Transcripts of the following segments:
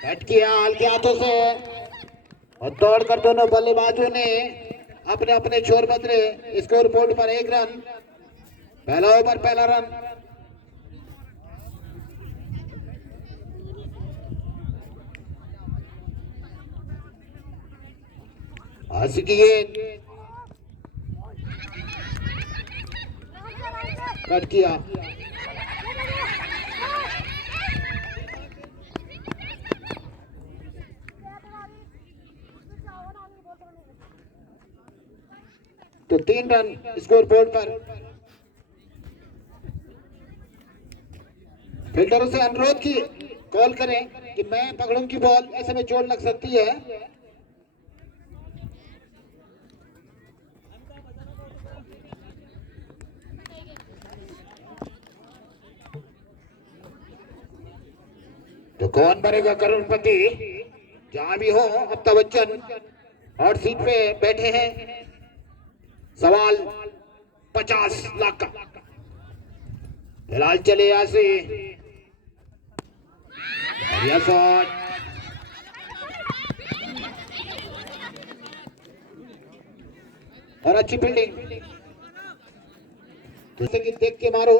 Cut किया हल्के हाथों से और दौड़कर दोनों बल्लेबाजों ने अपने अपने छोर बदले। स्कोर बोर्ड पर 1 रन। पहला ओवर पहला रन। आशी की गेंद कट किया। तो 3 रन स्कोर बोर्ड पर। फील्डरों से अनुरोध की कॉल करें कि मैं पकड़ूं की बॉल, ऐसे में चोट लग सकती है। तो कौन बनेगा करोड़पति? जहां भी हो अमिताभ बच्चन हॉट सीट पे बैठे हैं। सवाल 50 लाख का। फिलहाल चले यहां से बढ़िया शॉट और अच्छी फील्डिंग। जैसे कि देख के मारो।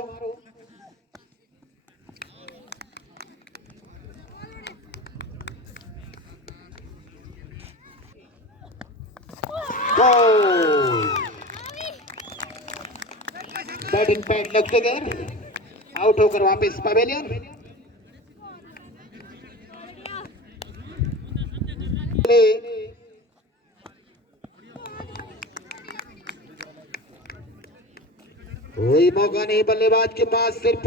बैटिंग पैड लगते गए, आउट होकर वापस पवेलियन। कोई मौका नहीं बल्लेबाज के पास, सिर्फ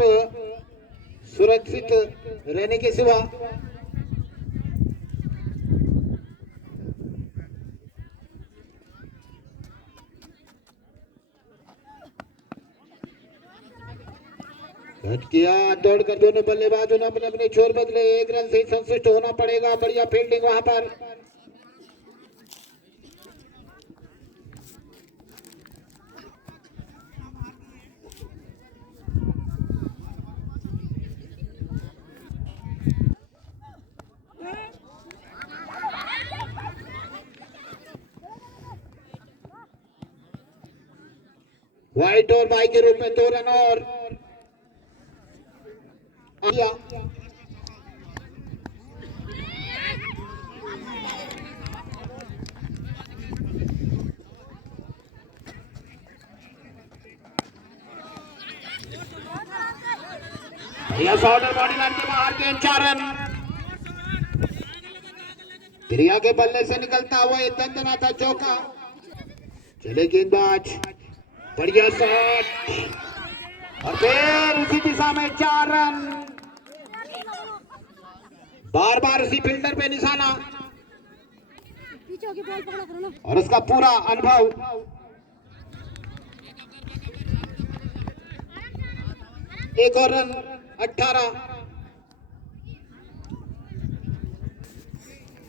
सुरक्षित रहने के सिवा। किया दौड़कर दोनों बल्लेबाजों ने अपने अपने छोर बदले। 1 रन से संतुष्ट होना पड़ेगा। बढ़िया फील्डिंग वहां पर। व्हाइट और बाई के रूप में 2 रन और बॉडी लाइन के बाहर गेंद 4 रन। प्रिया के बल्ले से निकलता हुआ ये दंदनाता चौका। चले गेंदबाज, बढ़िया शॉट और फिर उसी दिशा में 4 रन। बार बार उसी फील्डर पे निशाना और उसका पूरा अनुभव। एक और रन 18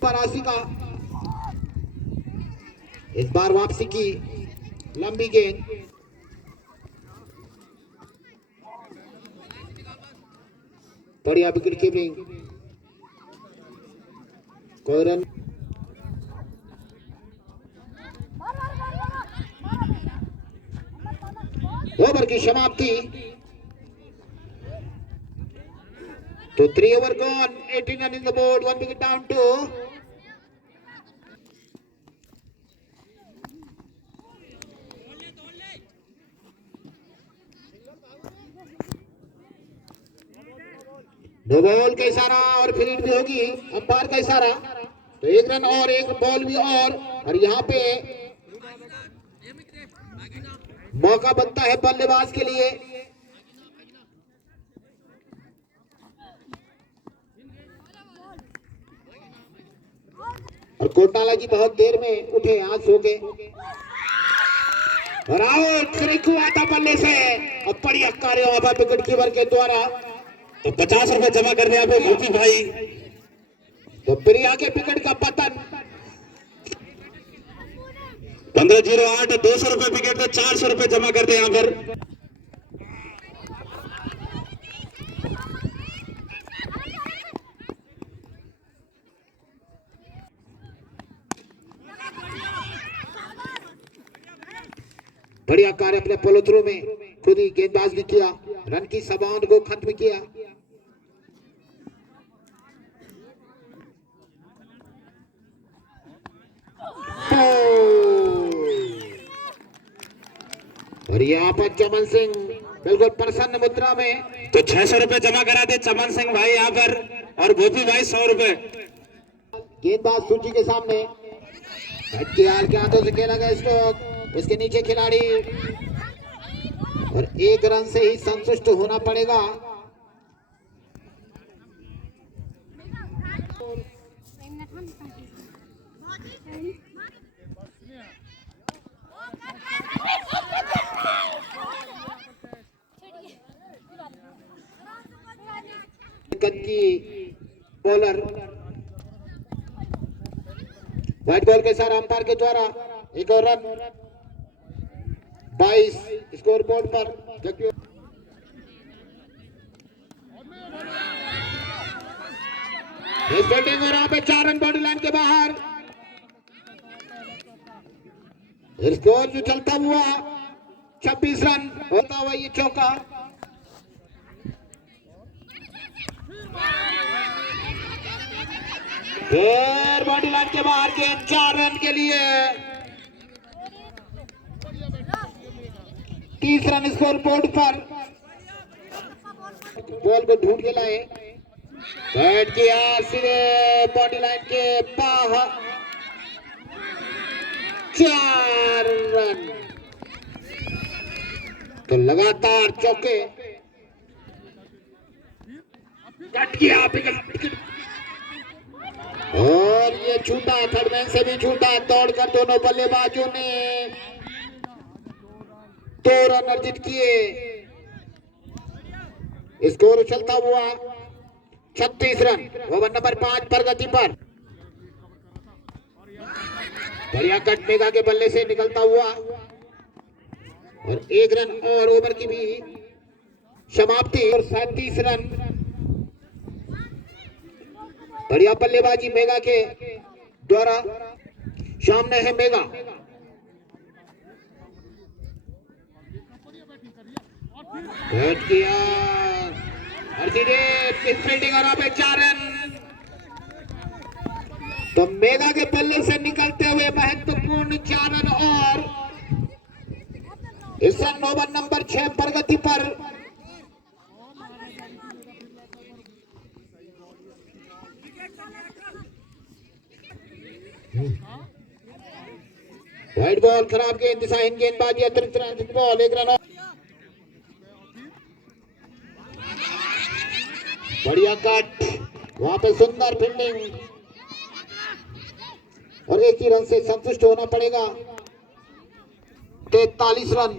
82 का। इस बार वापसी की लंबी गेंद, बढ़िया विकेट कीपिंग। कोई रन। ओवर की समाप्ति। तो 3 over gone, 18 run in the board, 1 wicket down to no ball का इशारा और फील्ड भी होगी अंपायर का इशारा। तो 1 रन और 1 बॉल भी और यहाँ पे मौका बनता है बल्लेबाज के लिए। और कोटाला जी बहुत देर में उठे, आज सो गए। और आउट हुआ था बल्ले से। अब बढ़िया कार्य हुआ विकेट कीपर के द्वारा। तो 50 रुपए जमा कर दिया गोपी भाई। तो प्रिया के विकेट का पतन। 15-08, 200 रुपए विकेट पे 400 रुपए जमा कर दे यहाँ पर। बढ़िया कार्य अपने पोलो थ्रू में खुद ही गेंदबाज भी किया, रन की संभावना को खत्म किया। और यहाँ पर चमन सिंह बिल्कुल प्रसन्न मुद्रा में। तो 600 रुपए जमा करा दे चमन सिंह भाई यहाँ पर, और गोपी भाई 100 रुपए। गेंदबाज सूची के सामने के हाथों से खेला गया स्ट्रोक, उसके नीचे खिलाड़ी, और 1 रन से ही संतुष्ट होना पड़ेगा। की बॉलर व्हाइट बॉल के साथ अंपायर के द्वारा एक और रन, 22 स्कोर बोर्ड पर। इस बैटिंग और यहाँ पे 4 रन बॉडी लाइन के बाहर। स्कोर जो चलता हुआ 26 रन होता हुआ ये चौका। फिर बॉडी लाइन के बाहर के 4 रन के लिए 30 रन स्कोर बोर्ड पर। बॉल को ढूंढ के लाए, बैट किया सीधे बॉडी लाइन के बाहर, 4 रन। तो लगातार चौके, कट किया और ये छूटा, थर्डमैन से भी छूटा। दौड़कर दोनों बल्लेबाजों ने 2 रन अर्जित किए। स्कोर उछलता हुआ 36 रन, ओवर नंबर 5 प्रगति पर। बढ़िया कट मेगा के बल्ले से निकलता हुआ, और 1 रन और ओवर की भी समाप्ति, और 37 रन। बढ़िया बल्लेबाजी मेगा के द्वारा। सामने है मेगा, बैट किया फील्डिंग और पे 4 रन। तो मेगा के बल्ले से निकलते हुए महत्वपूर्ण 4 रन, और इस रन ओवर नंबर 6 प्रगति पर। व्हाइट बॉल खराब गेंद, दिशाहीन गेंदबाजी, अतिरिक्त रन बॉल, 1 रन। बढ़िया कट, वहां पे सुंदर फील्डिंग, और 1 ही रन से संतुष्ट होना पड़ेगा। 43 रन।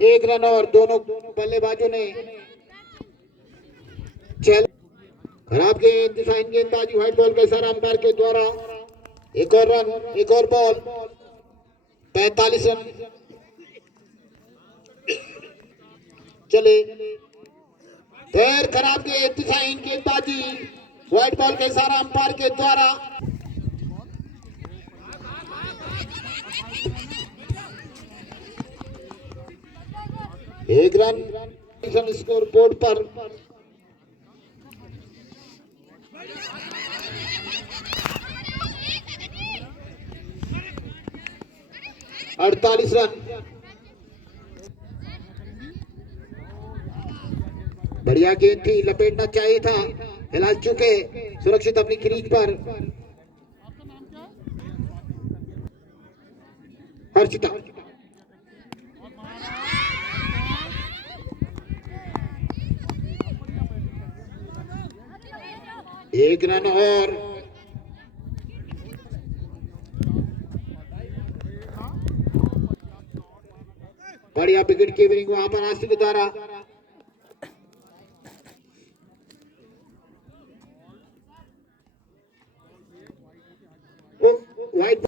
एक रन और दोनों बल्लेबाजों ने चल खराब गेंद, दिशाहीन गेंदबाजी, व्हाइट बॉल के साथ अंपायर के द्वारा एक और रन, एक और बॉल, 45 रन। चले फिर खराब गेंद, दिशाहीन गेंदबाजी, व्हाइट बॉल के साथ अंपायर के द्वारा। एक रन स्कोर बोर्ड पर। अड़तालीस रन। बढ़िया गेंद थी, लपेटना चाहिए था, हिला चुके, सुरक्षित अपनी क्रीज पर। हर्षिता, एक रन और। बढ़िया विकेट कीपिंग वहां पर आशिक के द्वारा। वाइट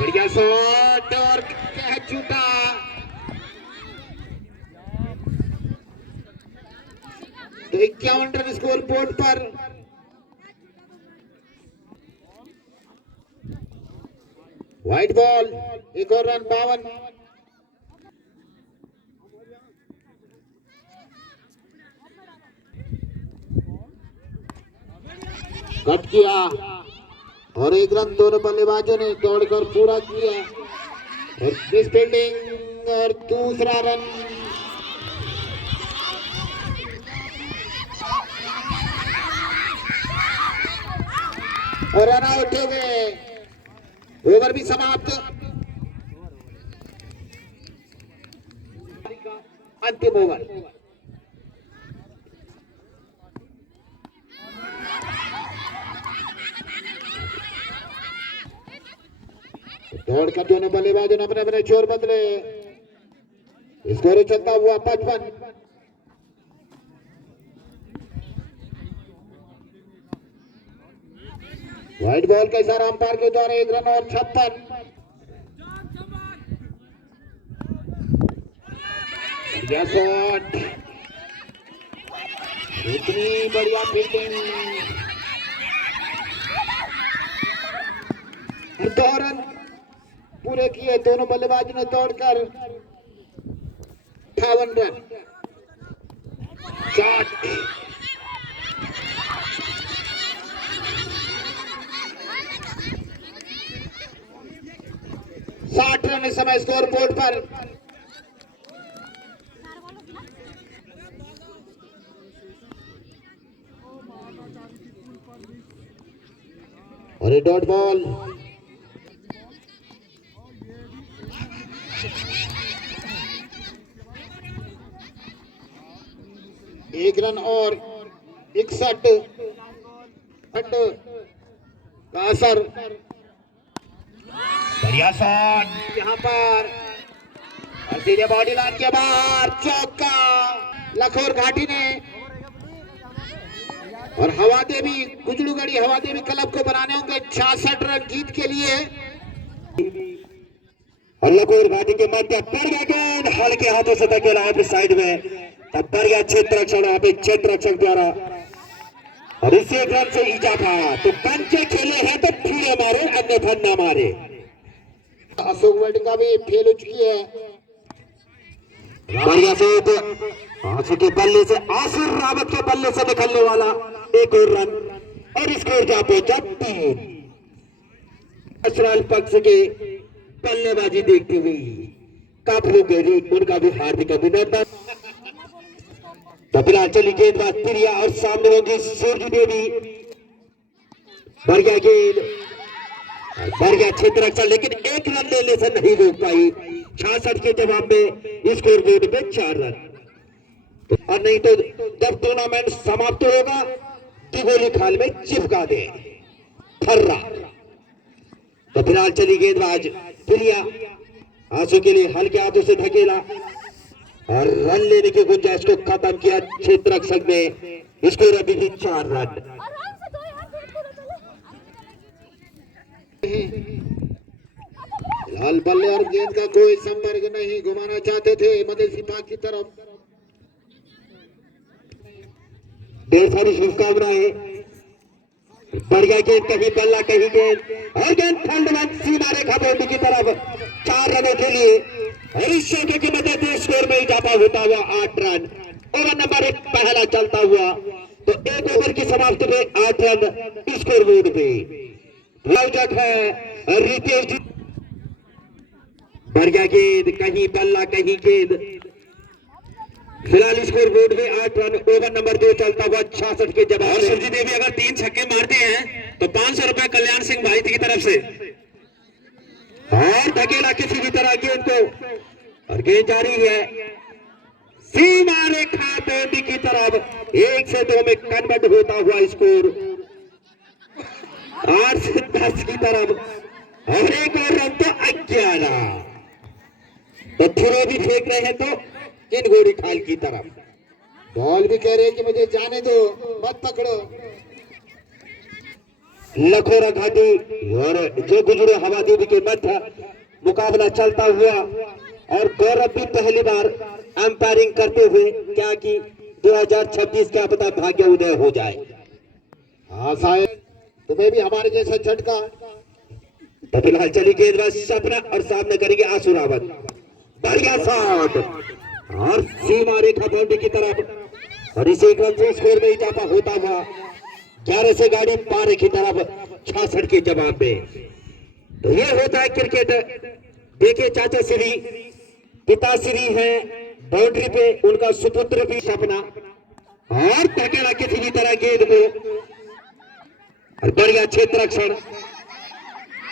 बढ़िया शॉट और कैच छूटा। तो 51 रन स्कोर बोर्ड पर। व्हाइट बॉल, एक और रन 52। कट किया और एक रन दोनों बल्लेबाजों ने दौड़कर पूरा किया और फील्डिंग और दूसरा रन। और रन आउट हो गए। ओवर भी समाप्त। अंतिम ओवर। दौड़कर दोनों बल्लेबाजों ने अपने अपने छोर बदले। स्कोर चलता हुआ 55। व्हाइट बॉल का इशारा अंपायर के द्वारा एक रन और 56। शॉट, इतनी बढ़िया फील्डिंग। 2 रन पूरे किए दोनों बल्लेबाजों ने दौड़कर। 58 रन। शॉट, 60 रन इस समय स्कोर बोर्ड पर। और ये डॉट बॉल। एक रन और 61 का असर। बढ़िया शॉट यहाँ पर और सीधे बॉडी लाइन के बाहर चौका। लखोर घाटी ने और हवा देवी गुजड़ूगढ़ी हवा देवी क्लब को बनाने होंगे 66 रन जीत के लिए। और लखोर घाटी के मध्य पड़ गया गेंद, हल्के हाथों से धकेला है साइड में। तब बढ़ गया क्षेत्र रक्षण, यहाँ पे क्षेत्र रक्षक द्वारा और इसी एक रन से इजाफा। तो कंचे खेले हैं तो फिर मारे, अन्यथा न मारे। अशोक वर्ड का भी फेल हो चुकी है। बढ़िया शॉट, आंसू के बल्ले से, आसिर रावत के बल्ले से निकलने वाला एक और रन और स्कोर जा पहुंचा 3। अशराल पक्ष के बल्लेबाजी देखते हुए काफी गहरी उनका भी हार्दिक अभिनंदन। तो फिलहाल चली गेंदबाज प्रिया और सामने होगी सूर्य देवी। बढ़िया गेंद, बढ़िया क्षेत्र रक्षण, लेकिन एक रन लेने से नहीं रोक पाई। 66 के जवाब में स्कोर बोर्ड पे 4 रन। और नहीं तो जब टूर्नामेंट समाप्त होगा तिगोरी खाल में चिपका दे फर्रा। तो फिलहाल चली गेंदबाज प्रिया, आंसू के लिए हल्के हाथों से धकेला और रन लेने की गुंजाइश को खत्म किया क्षेत्र रक्षक ने। स्कोर अभी भी 4 रन। लाल बल्ले और गेंद का कोई संपर्क नहीं, घुमाना चाहते थे मदेसी पाक की तरफ। ढेर सारी शुभकामनाएं। बढ़िया गेंद, कहीं बल्ला कहीं गेंद और गेंद फंडमैन सीमा रेखा बोर्ड की तरफ 4 रनों के लिए। और इस शौके की मदद से स्कोर में इजाफा होता हुआ 8 रन। ओवर नंबर 1 पहला चलता हुआ। तो एक ओवर की समाप्ति में 8 रन स्कोर बोर्ड पे। रोचक है रितेश जी। बढ़िया गेंद, कहीं बल्ला कहीं गेंद। फिलहाल स्कोर बोर्ड में 8 रन। ओवर नंबर 2 चलता हुआ 66 के जवाब। और सुरजीत देवी अगर 3 छक्के मारते हैं तो 500 रुपए कल्याण सिंह भाई की तरफ से। और धकेला किसी भी तरह गेंद को और गेंद जारी है सीमा रेखा बोर्ड की तरफ। 1 से 2 में कन्वर्ट होता हुआ स्कोर 8 से 10 की तरफ। और एक और रन तो 11। तो थ्रो भी फेंक रहे हैं तो इन गोरी खाल की तरफ। बॉल भी कह रहे हैं कि मुझे जाने दो, मत पकड़ो। लखोरा घाटी और जो गुजरे हवा देवी के मध्य मुकाबला चलता हुआ और गौरव भी पहली बार अंपायरिंग करते हुए क्या कि 2026 क्या पता भाग्य उदय हो जाए। हाँ साहेब, तुम्हें भी हमारे जैसा झटका। तो फिलहाल चली गेंदबाज सपना और सामने करेंगे आंसू रावत। बढ़िया शॉट और सीमा रेखा बाउंड्री की तरफ और इसी क्रम से स्कोर में इजाफा होता हुआ 11 से गाड़ी पारे की तरफ 66 के जवाब में। तो ये होता है क्रिकेट। देखिए चाचा श्री पिताश्री है बाउंड्री पे, उनका सुपुत्र भी सपना और धकेला किसी भी तरह गेंद को और बढ़िया क्षेत्र रक्षण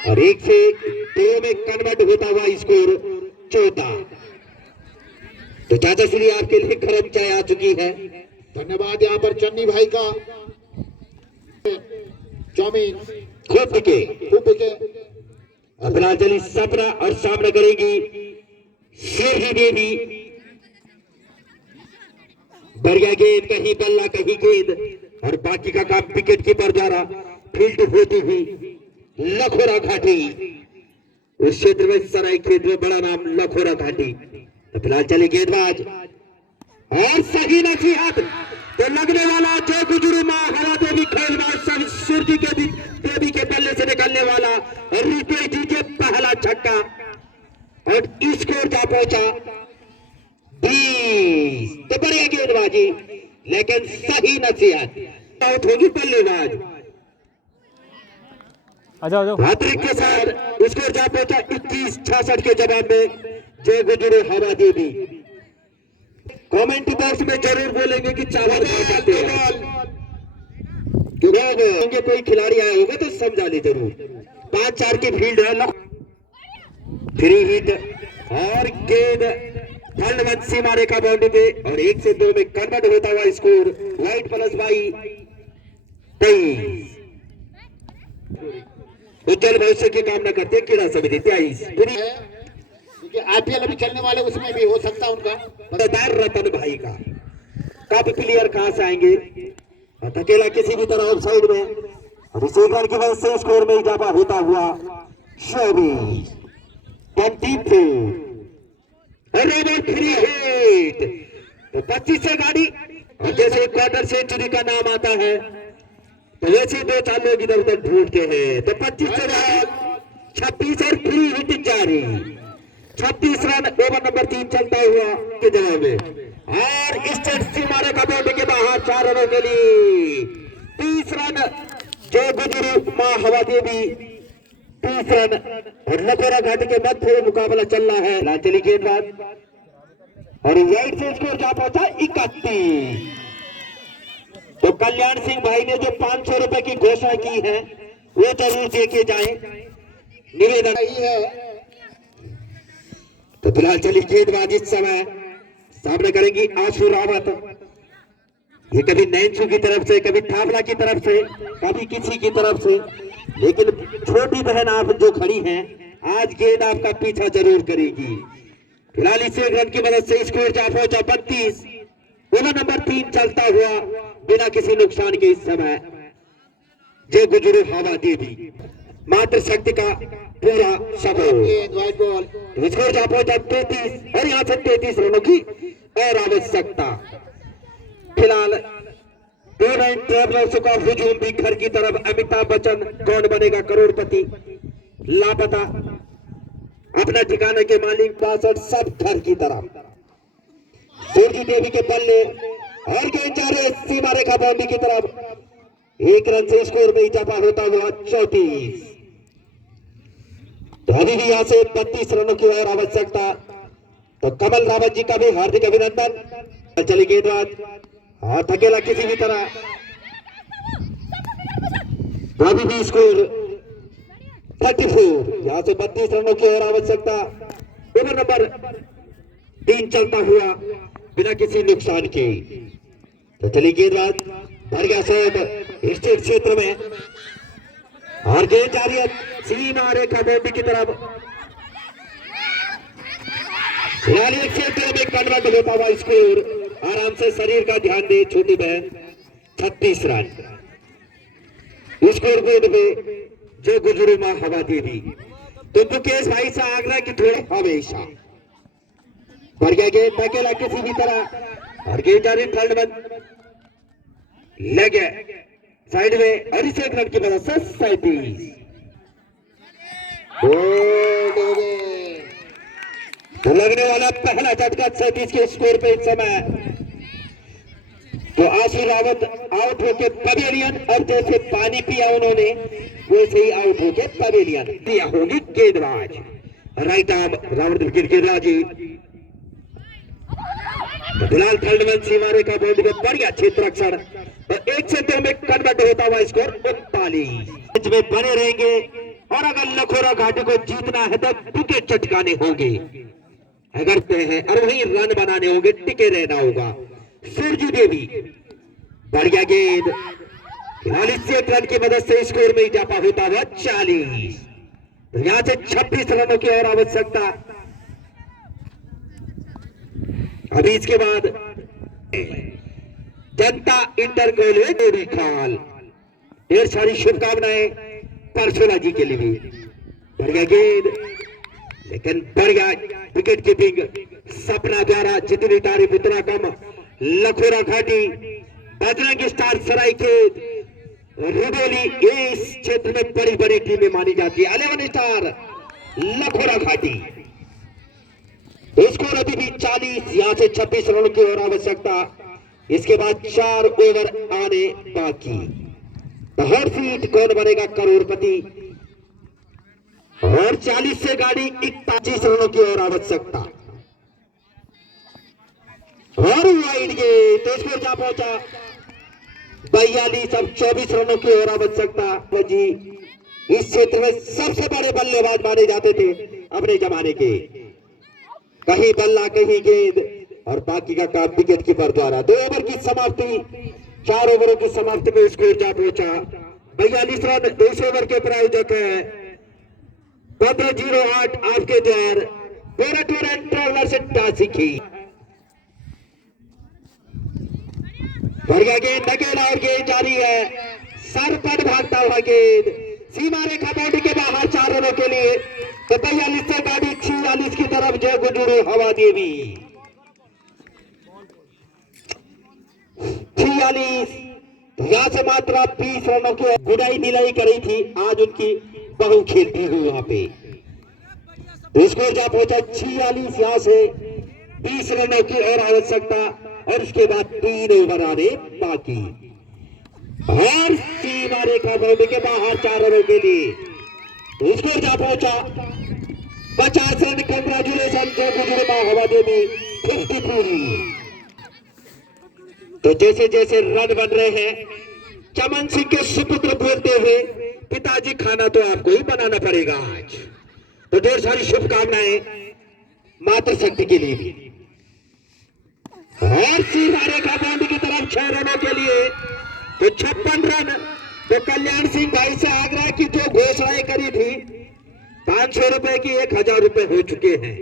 और 1 से 2 में कन्वर्ट होता हुआ स्कोर 14। तो चाचा श्री आपके लिए गर्म चाय आ चुकी है। धन्यवाद। यहाँ पर चन्नी भाई का चौमीन खूब बिके के अपना चली सपना और सामने करेगी शेरही देवी। बढ़िया गेंद, कहीं बल्ला कहीं गेंद और बाकी का काम विकेट कीपर द्वारा फील्ड होती हुई लखोरा घाटी। उस क्षेत्र में सराय खेत में बड़ा नाम लखोरा घाटी। तो फिलहाल चले गेंदबाज और सही नसीहत तो लगने वाला जो गुजरू माँ हवा देवी खेलबाज सब सूर्य के देवी के बल्ले से निकलने वाला और रितेश जी के पहला छक्का और स्कोर जा पहुंचा 20। तो बढ़िया गेंदबाजी लेकिन सही नसीहत आउट होगी बल्लेबाज। हैट्रिक के साथ स्कोर जा पहुंचा 21-66 के जवाब में जय गुजरे हवा देवी। कमेंट बॉक्स में जरूर बोलेंगे कि चावल खाते हैं क्योंकि कोई खिलाड़ी आया होगा तो समझा ले जरूर। 5-4 की फील्ड है, फ्री हिट और गेंद फलवंत सीमा रेखा बाउंड्री पे और 1 से 2 में कन्वर्ट होता हुआ स्कोर वाइट प्लस बाई 23। उज्जवल भविष्य की कामना करते क्रीड़ा समिति 23। क्योंकि आईपीएल अभी चलने वाले उसमें भी हो सकता है उनका मजेदार रतन भाई का कप प्लेयर कहां से आएंगे। अकेला किसी भी तरह ऑफ साइड में और इस रन की वजह से स्कोर में इजाफा होता हुआ 24 और फ्री हिट। तो 25 से गाड़ी और जैसे क्वार्टर सेंचुरी का नाम आता है तो वैसे 2-4 लोग इधर उधर ढूंढते हैं। तो 25 से 26 और फ्री हिट जारी। 36 रन ओवर नंबर 3 चलता हुआ के जवाब में और स्टेट सीमा रेखा बाउंड्री के बाहर 4 रनों के लिए 30 रन जो गुजरू माँ हवा देवी 30 रन और लखोरा घाटी के मध्य मुकाबला चल रहा है। चली गेंदबाज और वाइट से स्कोर जा पहुंचा 31। तो कल्याण सिंह भाई ने जो 500 रुपए की घोषणा की है वो जरूर देखे जाए, निवेदन ही है। तो फिलहाल चली गेंदबाजी इस समय सामने करेंगी आंसू रावत। ये कभी नैनसू की तरफ से, कभी थावला की तरफ से, कभी किसी की तरफ से, लेकिन छोटी बहन आप जो खड़ी हैं आज गेंद आपका पीछा जरूर करेगी। फिलहाल इस एक रन की मदद से स्कोर जा पहुंचा 32। ओवर नंबर 3 चलता हुआ बिना किसी नुकसान के इस समय जय गुजरू हवा देवी मात्र शक्ति का पूरा सपोर्ट। स्कोर जा पहुंचा 33 और यहाँ से 33 रनों की और आवश्यकता। फिलहाल 2 लाइन ट्रेवलर्स का हुजूम भी घर की तरफ। अमिताभ बच्चन कौन बनेगा करोड़पति लापता, अपना ठिकाने के मालिक 62 सब घर की तरफ। सूर्य देवी के बल्ले और गेंद जा रहे सीमा रेखा बाउंड्री की तरफ। 1 रन से स्कोर में इजाफा होता हुआ 34। तो अभी भी यहाँ से 32 रनों की और आवश्यकता। तो कमल रावत जी का भी हार्दिक अभिनंदन। चली गेंदबाज हाथ अकेला किसी भी तरह। तो अभी भी स्कोर 34। यहाँ से 32 रनों की और आवश्यकता। ओवर नंबर 3 चलता हुआ बिना किसी नुकसान के। तो चली गेंदबाज भर गया शॉट स्टेट क्षेत्र में और गेंद जा रही है सीमा रेखा बाउंड्री की तरफ। एक क्षेत्र में कन्वर्ट होता हुआ स्कोर। आराम से शरीर का ध्यान दे छोटी बहन। 36 रन स्कोर बोर्ड पे जो गुजरू माँ हवा देवी। तो मुकेश भाई से आग्रह की थोड़ा हमेशा बढ़िया गेंद अकेला किसी भी तरह और गेंद जारी थर्ड बंद लगे साइड में और इसे एक रन की मदद से 37 तो लगने वाला पहला झटका 37 के स्कोर पे इस समय। तो आशु रावत आउट होके पवेलियन और जैसे पानी पिया उन्होंने वैसे ही आउट होके पवेलियन दिया होगी गेंदबाज राइट आर्म रावत विकेट गिरराजी। तो फिलहाल थर्ड मैन सीमा रेखा बाउंड्री में बढ़िया क्षेत्र रक्षण और 1 से 2 में कन्वर्ट होता हुआ स्कोर 39 में बने रहेंगे। और अगर लखोरा घाटी को जीतना है तो विकेट चटकाने होंगे अगर तय है और वहीं रन बनाने होंगे टिके रहना होगा। सुरजू देवी बढ़िया गेंद फिलहाल इससे एक रन की मदद से स्कोर में इजाफा होता हुआ 40। तो यहां से 26 रनों की और आवश्यकता। अभी इसके बाद जनता इंटर कॉलेज खाल ढेर सारी शुभकामनाएं परसोला जी के लिए भी। बढ़िया गेंद लेकिन बढ़िया विकेट कीपिंग सपना द्वारा जितनी तारीफ उतना कम। लखोरा घाटी बजरंग स्टार सरायखेत रुडोली इस क्षेत्र में बड़ी बड़ी टीमें मानी जाती है। 11 स्टार लखोरा घाटी स्कोर अभी भी 40 यहां से 26 रनों की और आवश्यकता। इसके बाद 4 ओवर आने बाकी। हर सीट कौन बनेगा करोड़पति और 40 से गाड़ी 21 रनों की और आवश्यकता और वाइड गेंद तो स्कोर जा पहुंचा 42 अब 24 रनों की और आवश्यकता। जी इस क्षेत्र में सबसे बड़े बल्लेबाज माने जाते थे अपने जमाने के। कहीं बल्ला कहीं गेंद और बाकी का काम विकेट कीपर द्वारा। 2 ओवर की समाप्ति 4 ओवरों की समाप्ति में स्कोर जा पहुंचा 42 रन। 2 ओवर के प्रायोजक है 1508 आपके द्वार टूर एंड ट्रैवलर से टासिकी। बढ़िया गेंद नकेला और गेंद जारी है सर पर भागता हुआ गेंद सीमा रेखा बाउंड्री के बाहर 4 रनों के लिए। तो 42 से गाड़ी 46 की तरफ जय गुजरू हवा देवी 46। यहां से मात्र 20 रनों की गुड़ाई नीलाई करी थी आज उनकी बहु खेलती हुई वहां पे। स्कोर जा पहुंचा 46 यहां से 20 रनों की और आवश्यकता और उसके बाद 3 ओवर आने बाकी। और सीमा रेखा बाउंड्री के बाहर 4 रनों के लिए स्कोर जा पहुंचा 50 रन। कंग्रेचुलेशन जय गुजरू हवा देवी 50 पूरी। तो जैसे जैसे रन बन रहे हैं चमन सिंह के सुपुत्र बोलते हुए पिताजी खाना तो आपको ही बनाना पड़ेगा आज। तो ढेर सारी शुभकामनाएं मातृशक्ति के लिए भी। और सीमा रेखा बाउंड्री की तरफ 6 रनों के लिए तो 56 रन। तो कल्याण सिंह भाई से आग्रह की जो घोषणाएं करी थी 500 रुपए की 1000 रुपए हो चुके हैं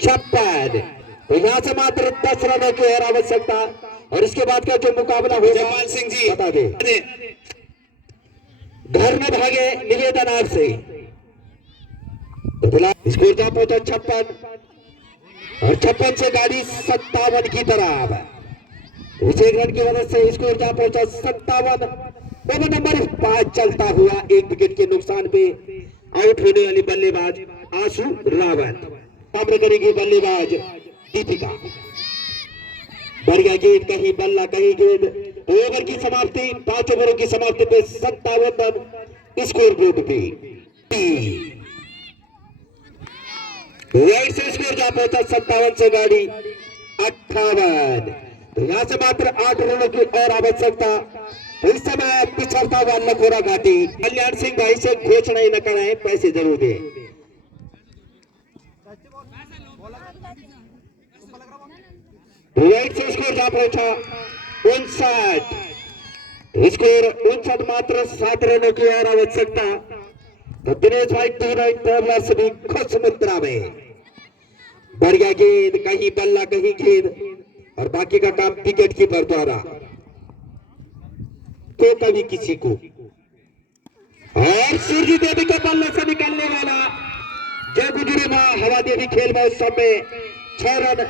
56। तो यहां से मात्र 10 रनों की और आवश्यकता और इसके बाद का जो मुकाबला होगा जयपाल सिंह जी बता दे। घर में भागे निवेदन आपसे। तो स्कोर जा पहुंचा 56 और 56 से गाड़ी 57 की तरफ। उसे रन की वजह से स्कोर जा पहुंचा 57। ओवर नंबर 5 चलता हुआ 1 विकेट के नुकसान पे आउट होने वाली बल्लेबाज आशु रावत। सामने करेगी बल्लेबाज दीपिका। बढ़िया गेंद कहीं बल्ला कहीं गेंद। ओवर की समाप्ति 5 ओवरों की समाप्ति पे 57 रन स्कोर बोर्ड पे। राइट से स्कोर जा पहुंचा 57 से गाड़ी 58। तो यहां से मात्र 8 रनों की और आवश्यकता। इस समय पिछड़ता हुआ लखोरा घाटी। कल्याण सिंह भाई से घोषणाएं न कराएं पैसे जरूर दें। राइट से स्कोर जा पहुंचा 59। स्कोर 59 मात्र 7 रनों की और आवश्यकता। तो दिनेश भाई टूर एंड ट्रैवलर से भी खुश मुद्रा में। बढ़िया गेंद कहीं बल्ला कहीं गेंद और बाकी का काम विकेट कीपर द्वारा। तो कभी किसी को और सूर्य देवी के बल्ले से निकलने वाला जय गुजरी मां हवा देवी खेल में उस समय 6 रन,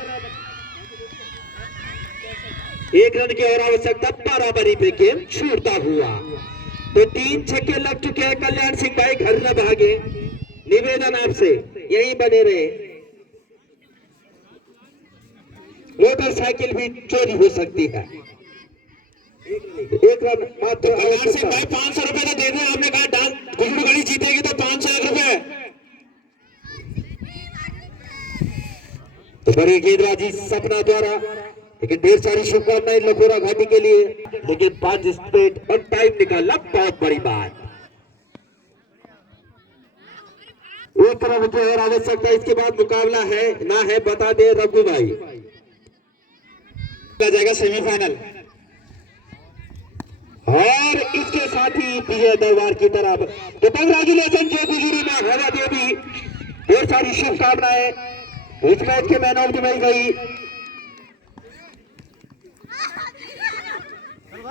1 रन की और आवश्यकता, बराबरी पे गेम छूटता हुआ। तो 3 छक्के लग चुके हैं। कल्याण सिंह भाई घर न भागे, निवेदन आपसे यहीं बने रहे, मोटरसाइकिल भी चोरी हो सकती है। 1 रन मात्र। कल्याण सिंह भाई 500 रुपए तो दे दें, आपने कहा डांस गुल्लू घड़ी जीतेगी तो 500 रुपए। तो बड़ी गेंदबाजी सपना द्वारा, लेकिन ढेर सारी शुभकामनाएं लखोरा घाटी के लिए, लेकिन 5 स्ट्रेट और टाइम निकालना बहुत बड़ी बात। 1 रन की और आवश्यकता, इसके बाद मुकाबला है ना है बता दे रघु भाई। जाएगा सेमीफाइनल और इसके साथ ही विजय दरबार की तरफ। तो कंग्रेचुलेशन जय गुजरी में हवा देवी, ढेर सारी शुभकामनाएं। इस मैच के मैन ऑफ द मैच गई